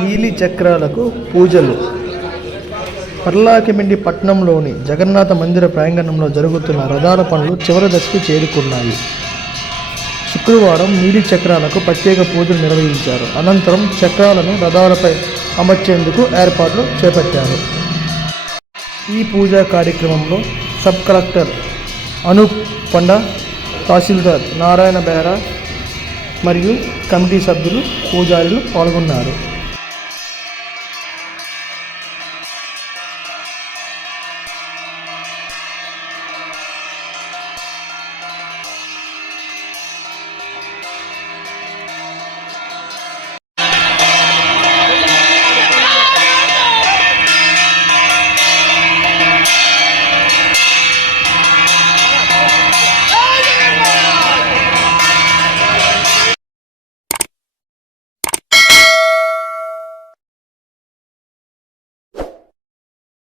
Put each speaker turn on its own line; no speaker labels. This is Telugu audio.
నీలి చక్రాలకు పూజలు. పర్లాకిమిండి పట్నంలోని జగన్నాథ మందిర ప్రాంగణంలో జరుగుతున్న రథాల పనులు చివరి దశకు చేరుకున్నాయి. శుక్రవారం నీలి చక్రాలకు ప్రత్యేక పూజలు నిర్వహించారు. అనంతరం చక్రాలను రథాలపై అమర్చేందుకు ఏర్పాట్లు చేపట్టారు. ఈ పూజా కార్యక్రమంలో సబ్ కలెక్టర్ అనూప్ పండ తహసీల్దార్ నారాయణ బెహ్రా మరియు కమిటీ సభ్యులు పూజారులు పాల్గొన్నారు.